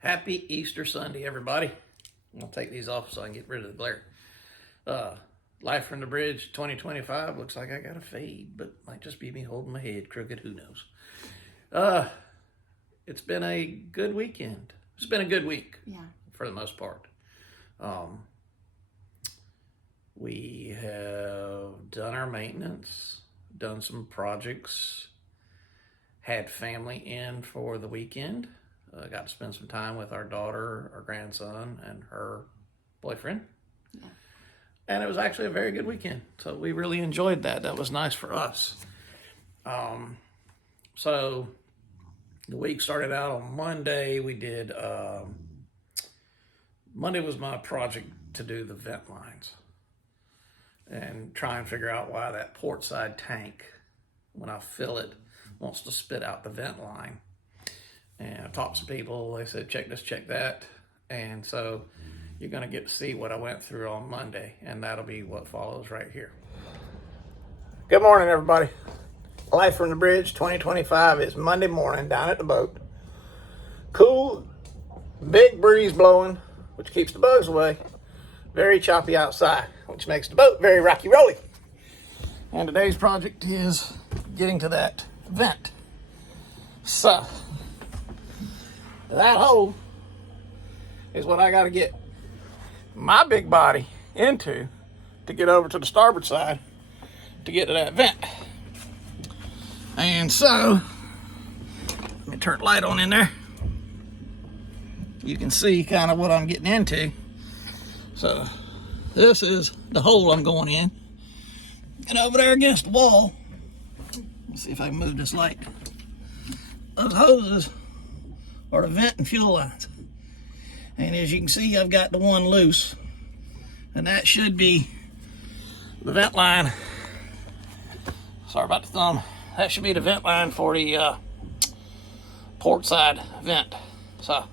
Happy Easter Sunday, everybody. I'll take these off so I can get rid of the glare. Life from the Bridge 2025. Looks like I got a fade, but might just be me holding my head crooked. Who knows? It's been a good weekend. It's been a good week, for the most part. We have done our maintenance, done some projects, had family in for the weekend. Got to spend some time with our daughter, our grandson, and her boyfriend. Yeah. And it was actually a very good weekend. So we really enjoyed that. That was nice for us. So the week started out on Monday. We did, Monday was my project to do the vent lines and try and figure out why that port side tank, when I fill it, wants to spit out the vent line. And I talked to people. They said, check this, check that. And so you're going to get to see what I went through on Monday, and that'll be what follows right here. Good morning, everybody. Life from the Bridge 2025 is Monday morning down at the boat. Cool, big breeze blowing, which keeps the bugs away. Very choppy outside, which makes the boat very rocky rolly. And today's project is getting to that vent. So that hole is what I got to get my big body into to get over to the starboard side to get to that vent. And so, let me turn the light on in there. You can see kind of what I'm getting into. So, this is the hole I'm going in. And over there against the wall, let's see if I can move this light. Those hoses are the vent and fuel lines. And as you can see, I've got the one loose. And that should be the vent line. Sorry about the thumb. That should be the vent line for the port side vent. So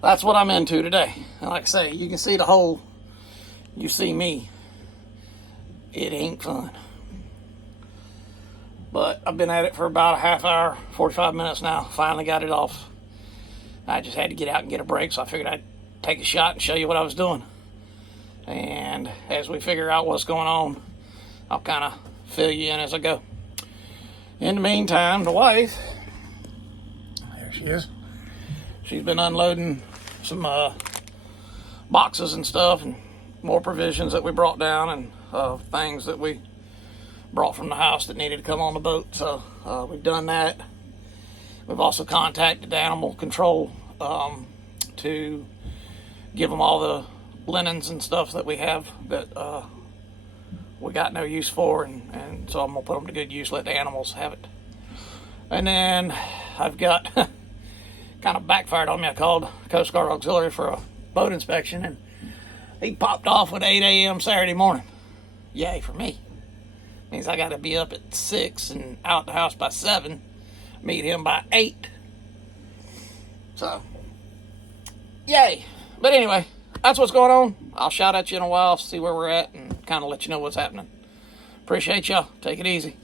that's what I'm into today. And like I say, you can see the hole. You see me. It ain't fun. But I've been at it for about a half hour, 45 minutes now. Finally got it off. I just had to get out and get a break, so I figured I'd take a shot and show you what I was doing. And as we figure out what's going on, I'll kind of fill you in as I go. In the meantime, the wife, there she is. She's been unloading some boxes and stuff and more provisions that we brought down and things that we brought from the house that needed to come on the boat. So we've done that. We've also contacted animal control to give them all the linens and stuff that we have that we got no use for, and so I'm gonna put them to good use, let the animals have it. And then I've got kind of backfired on me. I called Coast Guard Auxiliary for a boat inspection, and he popped off at 8 a.m. Saturday morning. Yay for me. Means I got to be up at 6 and out the house by 7. Meet him by 8. So, yay. But anyway, that's what's going on. I'll shout at you in a while, see where we're at, and kind of let you know what's happening. Appreciate y'all. Take it easy.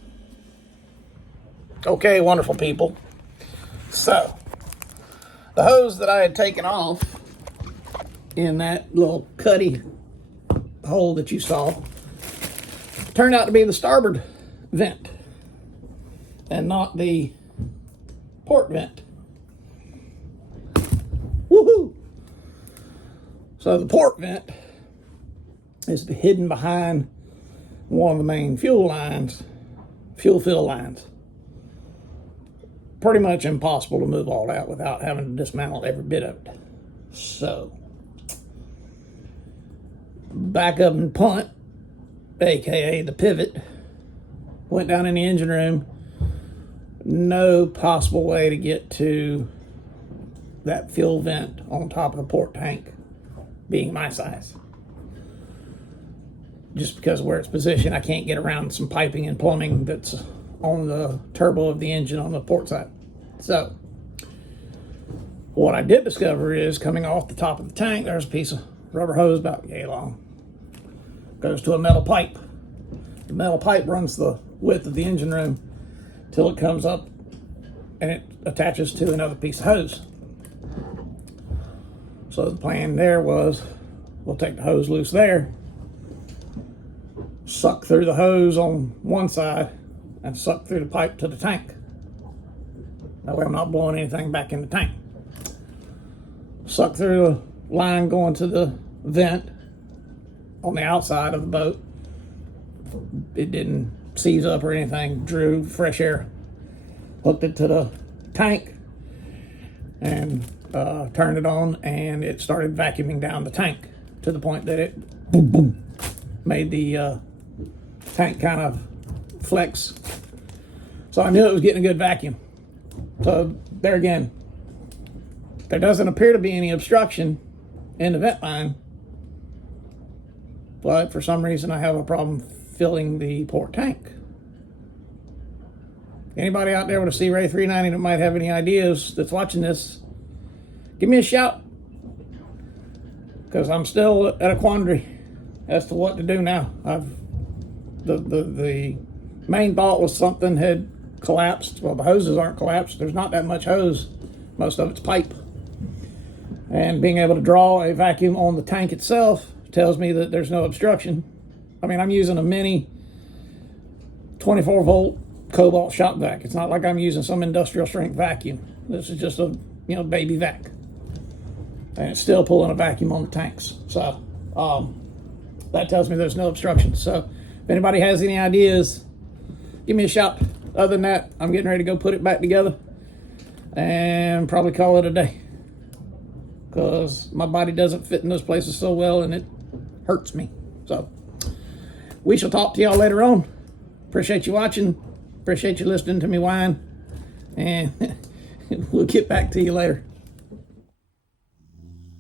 Okay, wonderful people. So, the hose that I had taken off in that little cutty hole that you saw turned out to be the starboard vent and not the port vent. Woohoo! So the port vent is hidden behind one of the main fuel lines, fuel fill lines. Pretty much impossible to move all that without having to dismantle every bit of it. So, back up and punt, aka the pivot, went down in the engine room. No possible way to get to that fuel vent on top of the port tank, being my size. Just because of where it's positioned, I can't get around some piping and plumbing that's on the turbo of the engine on the port side. So, what I did discover is, coming off the top of the tank, there's a piece of rubber hose about yay long. Goes to a metal pipe. The metal pipe runs the width of the engine room till it comes up and it attaches to another piece of hose. So the plan there was, we'll take the hose loose there, suck through the hose on one side, and suck through the pipe to the tank. That way I'm not blowing anything back in the tank. Suck through the line going to the vent on the outside of the boat. It didn't seize up or anything, drew fresh air. Hooked it to the tank and turned it on, and it started vacuuming down the tank to the point that it boom, boom, made the tank kind of flex. So I knew it was getting a good vacuum. So there again, there doesn't appear to be any obstruction in the vent line, but for some reason I have a problem filling the port tank. Anybody out there with a Sea Ray 390 that might have any ideas that's watching this, give me a shout, because I'm still at a quandary as to what to do now. The main thought was something had collapsed. Well, the hoses aren't collapsed. There's not that much hose. Most of it's pipe. And being able to draw a vacuum on the tank itself tells me that there's no obstruction. I mean, I'm using a mini 24 volt cobalt shop vac. It's not like I'm using some industrial strength vacuum. This is just a baby vac, and it's still pulling a vacuum on the tanks. So that tells me there's no obstruction. So if anybody has any ideas, give me a shout. Other than that, I'm getting ready to go put it back together and probably call it a day, because my body doesn't fit in those places so well and it hurts me. So we shall talk to y'all later on. Appreciate you watching. Appreciate you listening to me whine, and we'll get back to you later.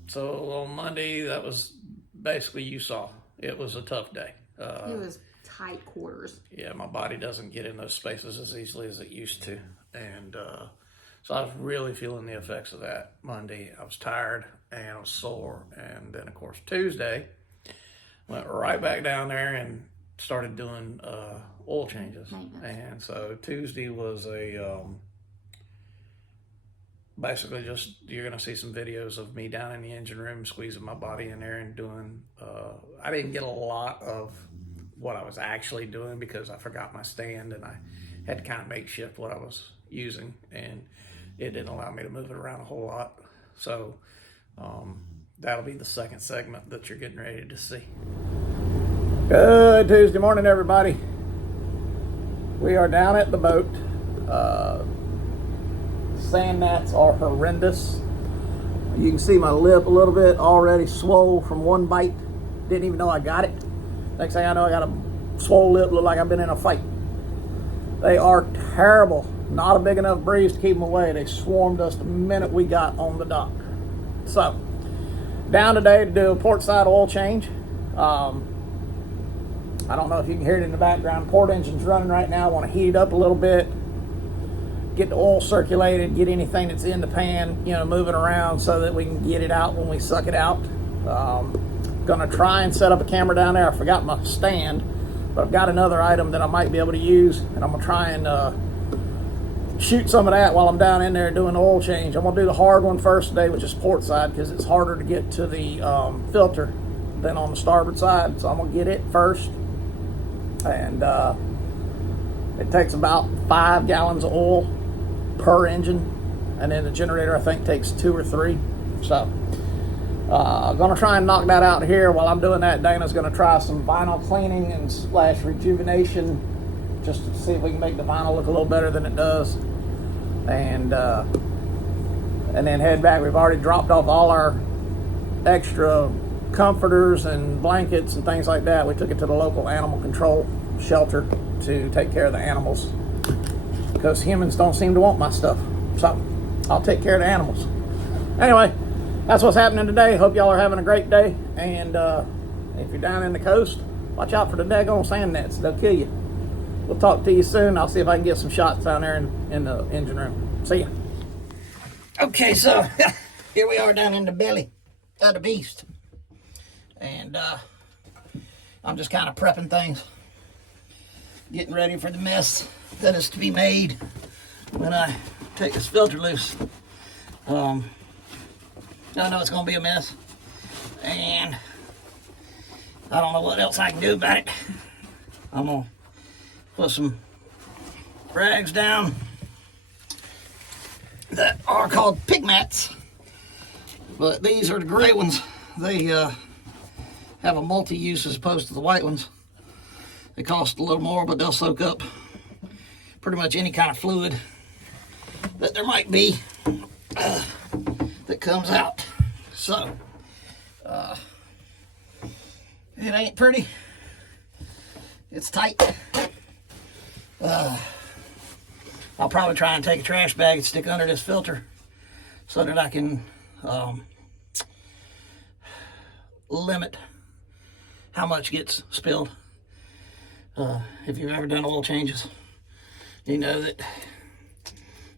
So on Monday, that was basically, you saw, it was a tough day. It was tight quarters. Yeah, my body doesn't get in those spaces as easily as it used to. And so I was really feeling the effects of that Monday. I was tired and I was sore. And then, of course, Tuesday, went right back down there and started doing oil changes. And so Tuesday was basically just, you're going to see some videos of me down in the engine room squeezing my body in there and doing, I didn't get a lot of what I was actually doing because I forgot my stand and I had to kind of makeshift what I was using, and it didn't allow me to move it around a whole lot. So that'll be the second segment that you're getting ready to see. Good Tuesday morning, everybody. We are down at the boat. Sand gnats are horrendous. You can see my lip a little bit already swole from one bite. Didn't even know I got it. Next thing I know, I got a swole lip, look like I've been in a fight. They are terrible. Not a big enough breeze to keep them away. They swarmed us the minute we got on the dock. So, down today to do a port side oil change. I don't know if you can hear it in the background. Port engine's running right now. I want to heat it up a little bit, get the oil circulated, get anything that's in the pan, moving around so that we can get it out when we suck it out. Gonna try and set up a camera down there. I forgot my stand, but I've got another item that I might be able to use, and I'm gonna try and shoot some of that while I'm down in there doing the oil change. I'm gonna do the hard one first today, which is port side, because it's harder to get to the filter than on the starboard side. So I'm gonna get it first, and it takes about 5 gallons of oil per engine, and then the generator I think takes 2 or 3. So I'm gonna try and knock that out here. While I'm doing that, Dana's gonna try some vinyl cleaning and / rejuvenation, just to see if we can make the vinyl look a little better than it does, and then head back. We've already dropped off all our extra comforters and blankets and things like that. We took it to the local animal control shelter to take care of the animals, because humans don't seem to want my stuff. So I'll take care of the animals. Anyway, that's what's happening today. Hope y'all are having a great day. And if you're down in the coast, watch out for the daggone sand nets. They'll kill you. We'll talk to you soon. I'll see if I can get some shots down there in the engine room. See ya. Okay, so here we are down in the belly of the beast. And I'm just kind of prepping things, getting ready for the mess that is to be made when I take this filter loose. I know it's going to be a mess. And I don't know what else I can do about it. I'm going to put some rags down that are called pig mats. But these are the gray ones. They have a multi-use as opposed to the white ones. They cost a little more, but they'll soak up pretty much any kind of fluid that there might be that comes out. So, it ain't pretty. It's tight. I'll probably try and take a trash bag and stick under this filter so that I can limit how much gets spilled. If you've ever done oil changes, you know that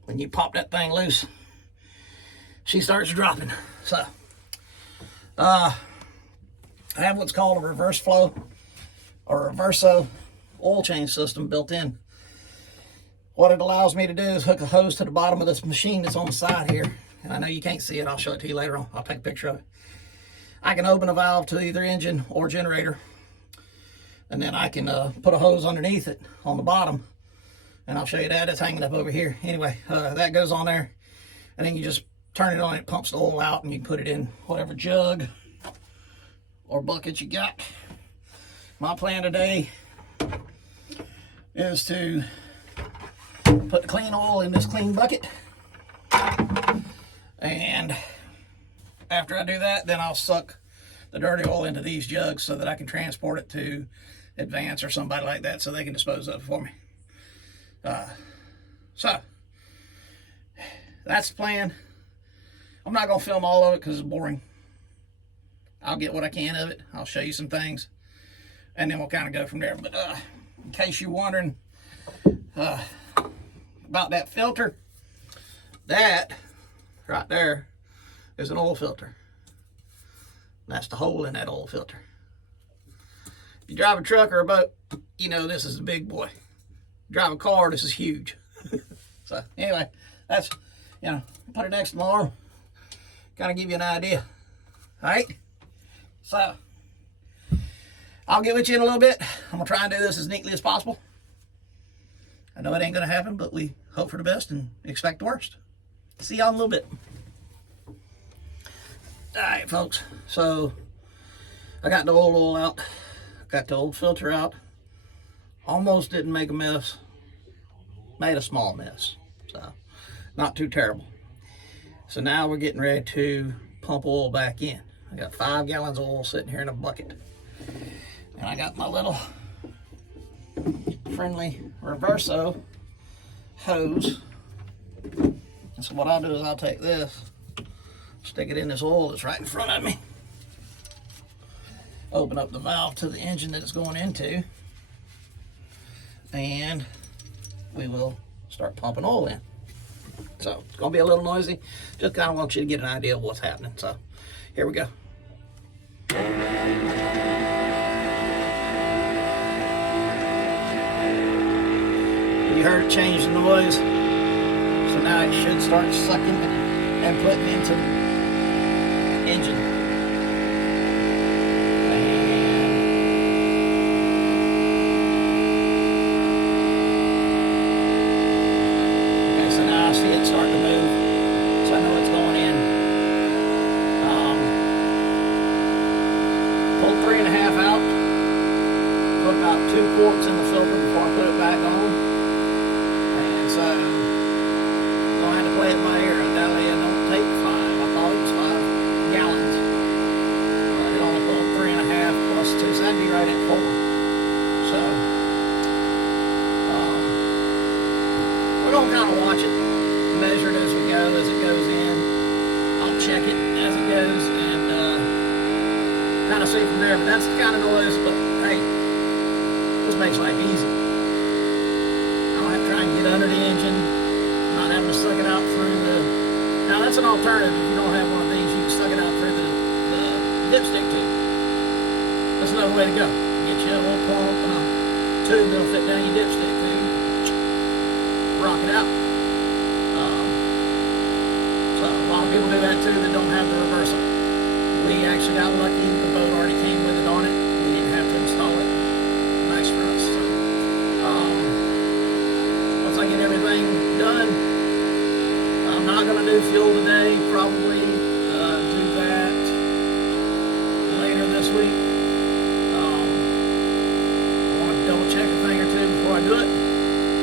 when you pop that thing loose, she starts dropping. So, I have what's called a reverse flow or reverso oil change system built in. What it allows me to do is hook a hose to the bottom of this machine that's on the side here. And I know you can't see it. I'll show it to you later on. I'll take a picture of it. I can open a valve to either engine or generator. And then I can put a hose underneath it on the bottom. And I'll show you that. It's hanging up over here. Anyway, that goes on there. And then you just turn it on. It pumps the oil out. And you can put it in whatever jug or bucket you got. My plan today is to put the clean oil in this clean bucket. And after I do that, then I'll suck the dirty oil into these jugs so that I can transport it to Advance or somebody like that so they can dispose of it for me. So, that's the plan. I'm not going to film all of it because it's boring. I'll get what I can of it. I'll show you some things. And then we'll kind of go from there. But in case you're wondering about that filter, that right there is an oil filter. That's the hole in that oil filter. If you drive a truck or a boat, you know this is a big boy. Drive a car, this is huge. So anyway, that's, put it next to my arm. Kind of give you an idea. All right? So, I'll get with you in a little bit. I'm going to try and do this as neatly as possible. I know it ain't going to happen, but we hope for the best and expect the worst. See y'all in a little bit. All right, folks. So, I got the old oil out. Got the old filter out. Almost didn't make a mess. Made a small mess. So, not too terrible. So now we're getting ready to pump oil back in. I got 5 gallons of oil sitting here in a bucket. And I got my little friendly reverso hose. And so what I'll do is I'll take this, stick it in this oil that's right in front of me. Open up the valve to the engine that it's going into. And we will start pumping oil in. So it's going to be a little noisy. Just kind of want you to get an idea of what's happening. So here we go. You heard it change the noise. So now it should start sucking and putting into the engine. Starting to move, so I know it's going in. Pulled 3.5 out, put about 2 quarts in the filter before I put it back on, and so I'm going to have to play it by ear. Undoubtedly, I don't take 5. I thought it was 5 gallons, but it only pulled 3.5 plus 2, so that'd be right at 4. So we're going to kind of watch it. Measure it as we go, as it goes in. I'll check it as it goes and kind of see from there. But that's the kind of noise. But hey, this makes life easy. I don't have to try and get under the engine, not having to suck it out through the. Now that's an alternative. If you don't have one of these, you can suck it out through the dipstick tube. That's another way to go. Get you a little pump and a tube that'll fit down your dipstick tube. Rock it out. lot of people do that too that don't have the reversal. We actually got lucky. The boat already came with it on it. We didn't have to install it. Nice for us. So, once I get everything done, I'm not going to do fuel today. Probably do that later this week. I want to double check a thing or two before I do it.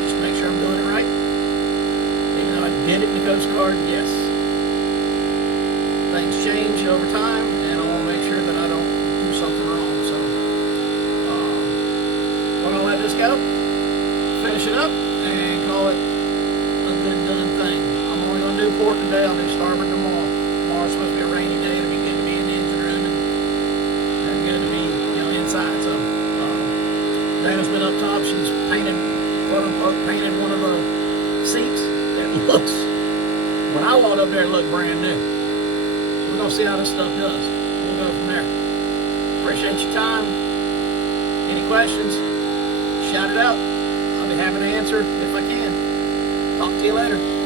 Just make sure I'm doing it right. Even though I did it in the Coast Guard, yes. Things change over time, and I want to make sure that I don't do something wrong. So we're going to let this go, finish it up, and call it a good done thing. I'm only going to do port today. I'll do starboard tomorrow. Tomorrow's supposed to be a rainy day. It'll be good to be in the engine room and good to be inside. So Dana's been up top. She's painted, quote unquote, painted one of the seats that looks, when I walked up there, it looked brand new. So we're going to see how this stuff does. We'll go from there. Appreciate your time. Any questions, shout it out. I'll be happy to answer if I can. Talk to you later.